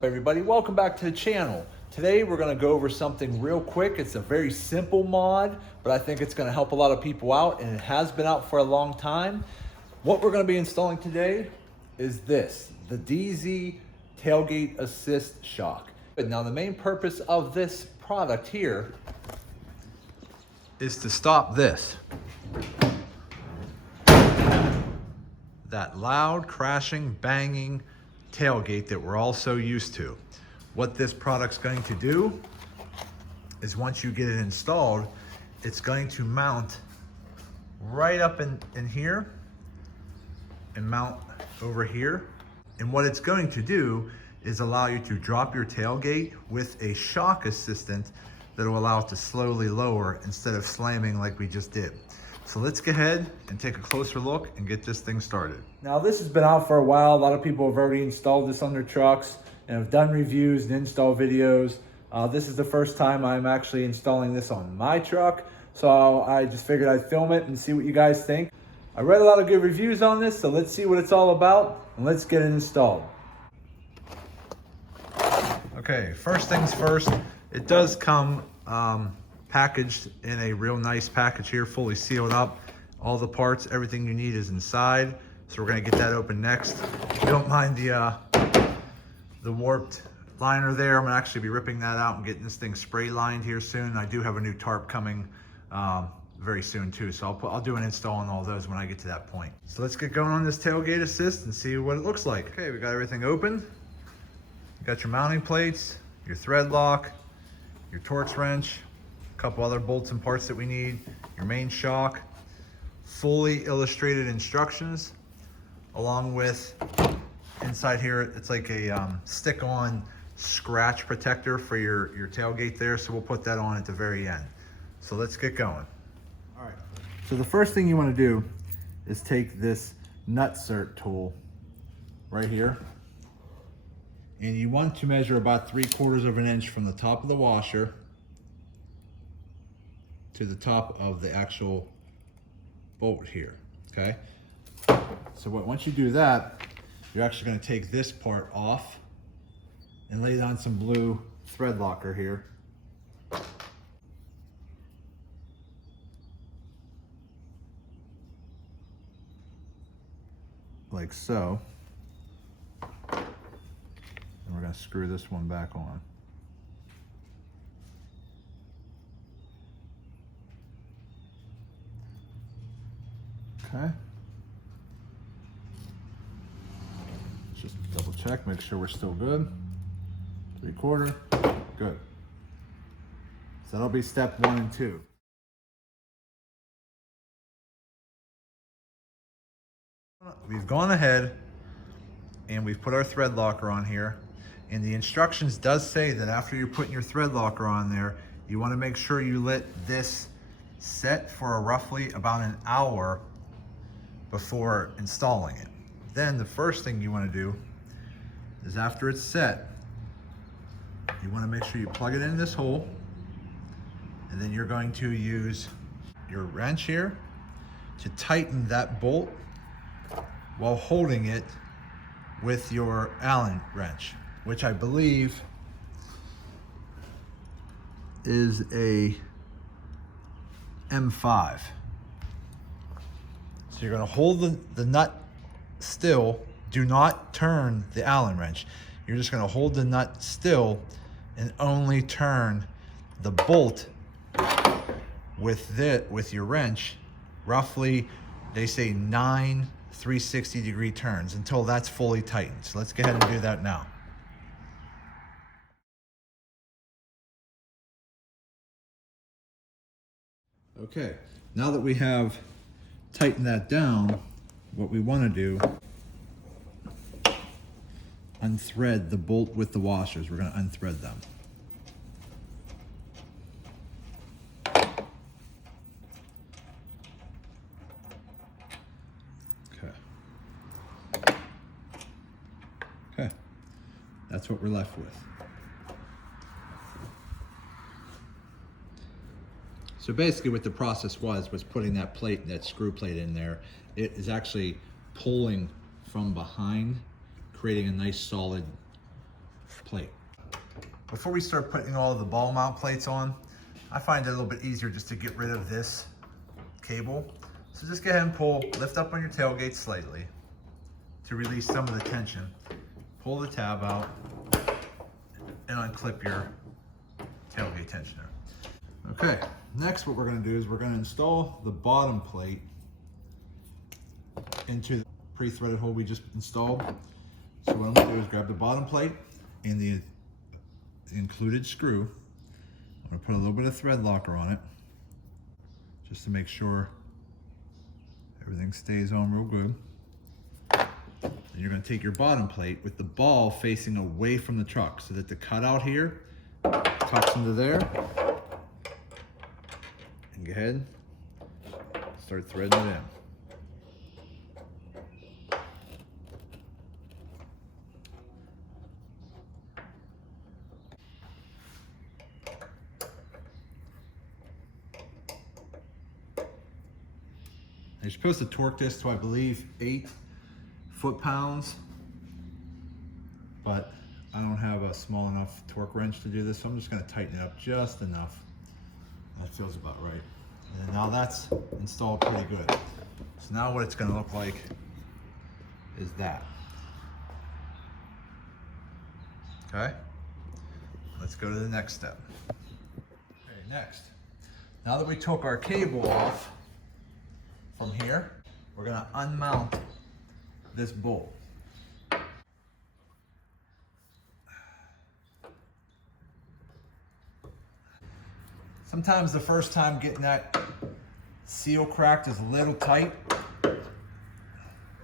Everybody, welcome back to the channel. Today we're going to go over something real quick. It's a very simple mod, but I think it's going to help a lot of people out, and it has been out for a long time. What we're going to be installing today is this, the DeeZee Tailgate Assist shock. But now the main purpose of this product here is to stop this. That loud crashing, banging tailgate that we're all so used to. What this product's going to do is once you get it installed, it's going to mount right up in here and mount over here. And what it's going to do is allow you to drop your tailgate with a shock assistant that will allow it to slowly lower instead of slamming like we just did. So let's go ahead and take a closer look and get this thing started. Now this has been out for a while. A lot of people have already installed this on their trucks and have done reviews and install videos. This is the first time I'm actually installing this on my truck. So I just figured I'd film it and see what you guys think. I read a lot of good reviews on this, so let's see what it's all about and let's get it installed. Okay, first things first, it does come packaged in a real nice package here, fully sealed up. All the parts, everything you need is inside. So we're gonna get that open next. If you don't mind the warped liner there, I'm gonna actually be ripping that out and getting this thing spray lined here soon. I do have a new tarp coming very soon too, so I'll do an install on all those when I get to that point. So let's get going on this tailgate assist and see what it looks like. Okay, we got everything open. You got your mounting plates, your thread lock, your Torx wrench, a couple other bolts and parts that we need, your main shock, fully illustrated instructions, along with inside here, it's like a stick-on scratch protector for your tailgate there, so we'll put that on at the very end. So let's get going. All right, so the first thing you want to do is take this nutsert tool right here, and you want to measure about 3/4 of an inch from the top of the washer to the top of the actual bolt here, okay? So once you do that, you're actually gonna take this part off and lay down some blue thread locker here. Like so. And we're gonna screw this one back on. Okay. Just double check, make sure we're still good. 3/4, good. So that'll be step 1 and 2. We've gone ahead and we've put our thread locker on here, and the instructions does say that after you're putting your thread locker on there, you want to make sure you let this set for roughly about an hour before installing it. Then the first thing you want to do is, after it's set, you want to make sure you plug it in this hole, and then you're going to use your wrench here to tighten that bolt while holding it with your Allen wrench, which I believe is a M5. So you're going to hold the nut still. Do not turn the Allen wrench. You're just going to hold the nut still and only turn the bolt with your wrench roughly, they say 9 360-degree turns until that's fully tightened. So let's go ahead and do that now. Okay, now that we have tightened that down, what we want to do, unthread the bolt with the washers. We're going to unthread them. Okay, that's what we're left with. So basically what the process was putting that plate, that screw plate in there. It is actually pulling from behind, creating a nice solid plate. Before we start putting all of the ball mount plates on, I find it a little bit easier just to get rid of this cable. So just go ahead and lift up on your tailgate slightly to release some of the tension. Pull the tab out and unclip your tailgate tensioner. Okay, next what we're gonna do is we're gonna install the bottom plate into the pre-threaded hole we just installed. So what I'm gonna do is grab the bottom plate and the included screw. I'm gonna put a little bit of thread locker on it just to make sure everything stays on real good. And you're gonna take your bottom plate with the ball facing away from the truck so that the cutout here tucks into there. And go ahead, start threading it in. You're supposed to torque this to, I believe, 8 foot-pounds, but I don't have a small enough torque wrench to do this, so I'm just going to tighten it up just enough. That feels about right. And now that's installed pretty good. So now what it's going to look like is that. Okay, let's go to the next step. Okay, next. Now that we took our cable off from here, we're going to unmount this bolt. Sometimes the first time getting that seal cracked is a little tight.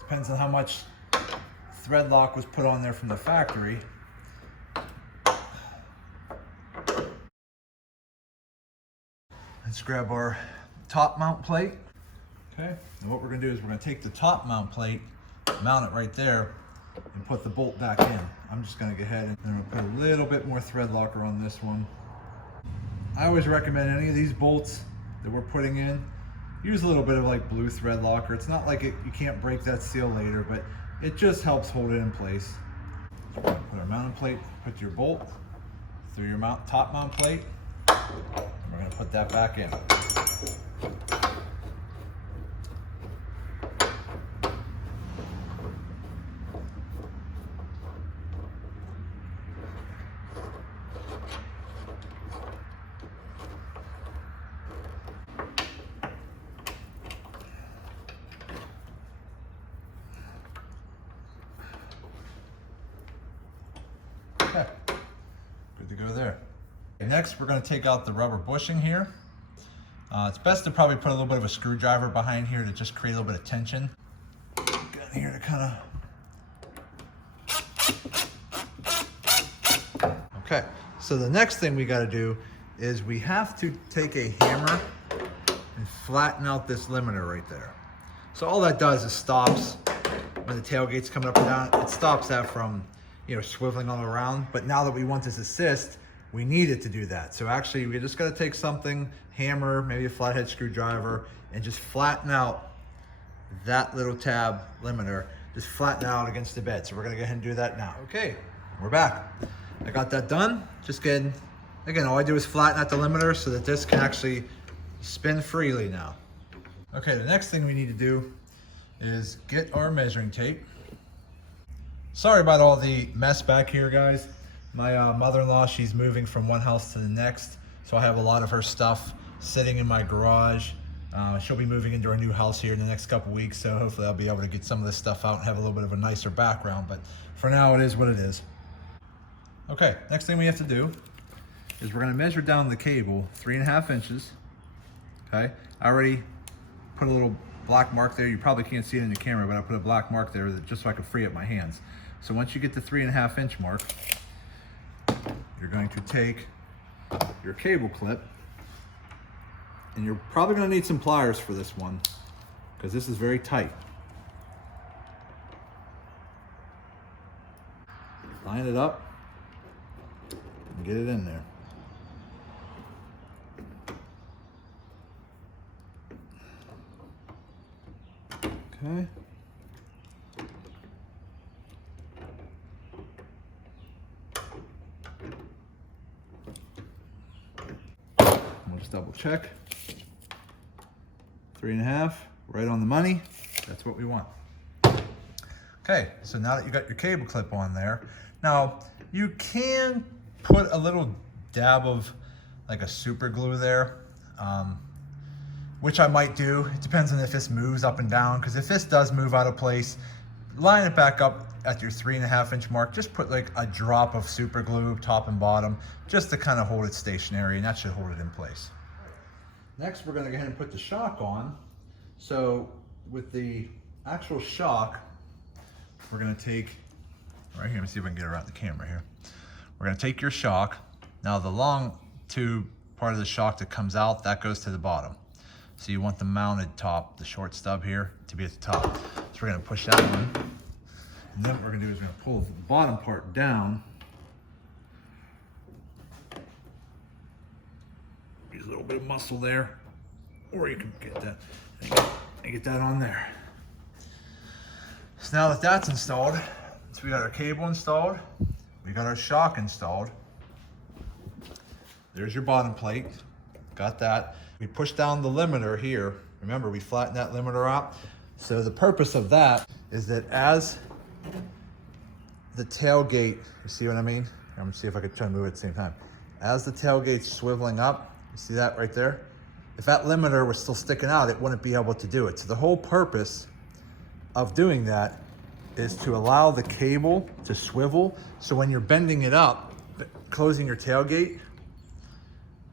Depends on how much thread lock was put on there from the factory. Let's grab our top mount plate. Okay, and what we're gonna do is we're gonna take the top mount plate, mount it right there, and put the bolt back in. I'm just gonna go ahead and I'm gonna put a little bit more thread locker on this one. I always recommend any of these bolts that we're putting in, use a little bit of like blue thread locker. It's not like you can't break that seal later, but it just helps hold it in place. So we're gonna put our mounting plate, put your bolt through your top mount plate, and we're gonna put that back in. Okay, good to go there. Next, we're going to take out the rubber bushing here. It's best to probably put a little bit of a screwdriver behind here to just create a little bit of tension. Get in here to kind of... Okay, so the next thing we got to do is we have to take a hammer and flatten out this limiter right there. So all that does is stops when the tailgate's coming up and down. It stops that from, you know, swiveling all around. But now that we want this assist, we need it to do that. So actually we just got to take something, hammer, maybe a flathead screwdriver, and just flatten out that little tab limiter. Just flatten it out against the bed. So we're gonna go ahead and do that now. Okay, we're back. I got that done. Just again, all I do is flatten out the limiter so that this can actually spin freely now. Okay, the next thing we need to do is get our measuring tape. Sorry about all the mess back here, guys. My mother-in-law, she's moving from one house to the next, so I have a lot of her stuff sitting in my garage. She'll be moving into our new house here in the next couple weeks, so hopefully I'll be able to get some of this stuff out and have a little bit of a nicer background, but for now it is what it is. Okay, next thing we have to do is we're gonna measure down the cable 3.5 inches, okay? I already put a little black mark there. You probably can't see it in the camera, but I put a black mark there just so I could free up my hands. So once you get the 3.5 inch mark, you're going to take your cable clip, and you're probably going to need some pliers for this one because this is very tight. Line it up and get it in there. Okay. double check. 3.5, right on the money. That's what we want. Okay, so now that you got your cable clip on there, now you can put a little dab of like a super glue there, which I might do. It depends on if this moves up and down, because if this does move out of place, line it back up at your 3.5-inch mark. Just put like a drop of super glue, top and bottom, just to kind of hold it stationary, and that should hold it in place. Next, we're gonna go ahead and put the shock on. So with the actual shock, we're gonna take, right here, let me see if I can get around the camera here. We're gonna take your shock. Now the long tube part of the shock that comes out, that goes to the bottom. So you want the mounted top, the short stub here, to be at the top. So we're gonna push that one. And then what we're gonna do is we're gonna pull the bottom part down. Use a little bit of muscle there, or you can get that, and get that on there. So now that that's installed, so we got our cable installed, we got our shock installed. There's your bottom plate, got that. We push down the limiter here. Remember, we flattened that limiter out. So the purpose of that is that as the tailgate, you see what I mean? I'm gonna see if I can try to move it at the same time. As the tailgate's swiveling up, you see that right there? If that limiter was still sticking out, it wouldn't be able to do it. So the whole purpose of doing that is to allow the cable to swivel. So when you're bending it up, closing your tailgate,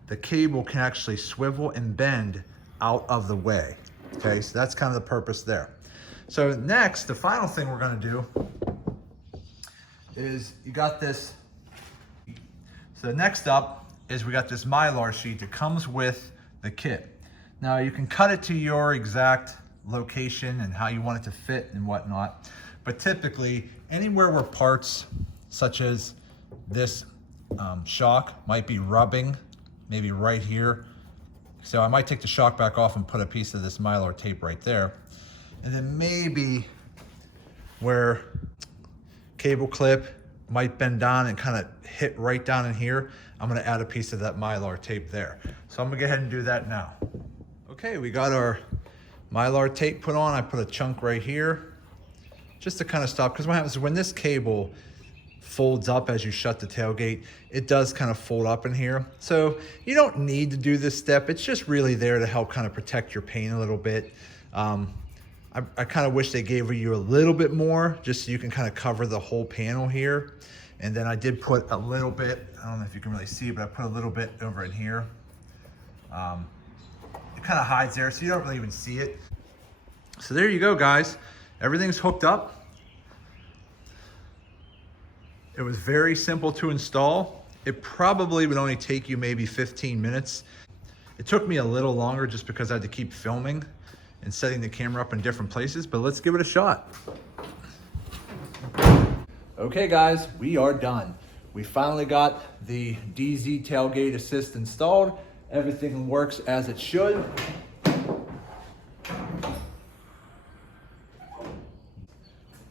the cable can actually swivel and bend out of the way. Okay, so that's kind of the purpose there. So next, the final thing we're gonna do is you got this. So next up is we got this Mylar sheet that comes with the kit. Now you can cut it to your exact location and how you want it to fit and whatnot. But typically, anywhere where parts such as this shock might be rubbing, maybe right here. So I might take the shock back off and put a piece of this Mylar tape right there. And then maybe where cable clip might bend down and kind of hit right down in here, I'm gonna add a piece of that Mylar tape there. So I'm gonna go ahead and do that now. Okay, we got our Mylar tape put on. I put a chunk right here just to kind of stop, because what happens is when this cable folds up as you shut the tailgate, it does kind of fold up in here. So you don't need to do this step. It's just really there to help kind of protect your paint a little bit. I kind of wish they gave you a little bit more just so you can kind of cover the whole panel here. And then I did put a little bit, I don't know if you can really see, but I put a little bit over in here. It kind of hides there, so you don't really even see it. So there you go, guys. Everything's hooked up. It was very simple to install. It probably would only take you maybe 15 minutes. It took me a little longer just because I had to keep filming and setting the camera up in different places, but let's give it a shot. Okay guys, we are done. We finally got the DeeZee Tailgate Assist installed. Everything works as it should.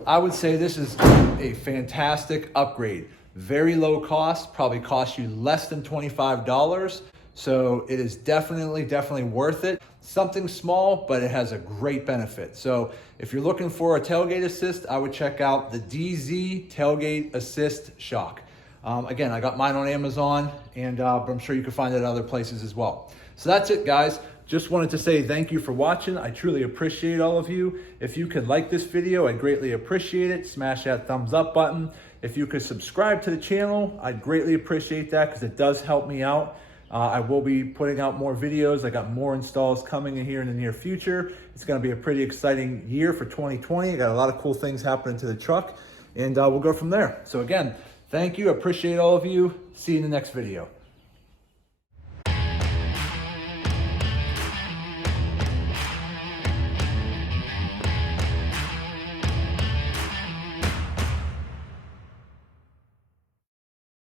I would say this is a fantastic upgrade. Very low cost, probably cost you less than $25. So it is definitely worth it. Something small, but it has a great benefit. So if you're looking for a tailgate assist, I would check out the DeeZee Tailgate Assist shock. Again, I got mine on Amazon, and but I'm sure you can find it at other places as well. So that's it, guys. Just wanted to say thank you for watching. I truly appreciate all of you. If you could like this video, I'd greatly appreciate it. Smash that thumbs up button. If you could subscribe to the channel, I'd greatly appreciate that because it does help me out. I will be putting out more videos. I got more installs coming in here in the near future. It's gonna be a pretty exciting year for 2020. I got a lot of cool things happening to the truck, and we'll go from there. So again, thank you, appreciate all of you. See you in the next video.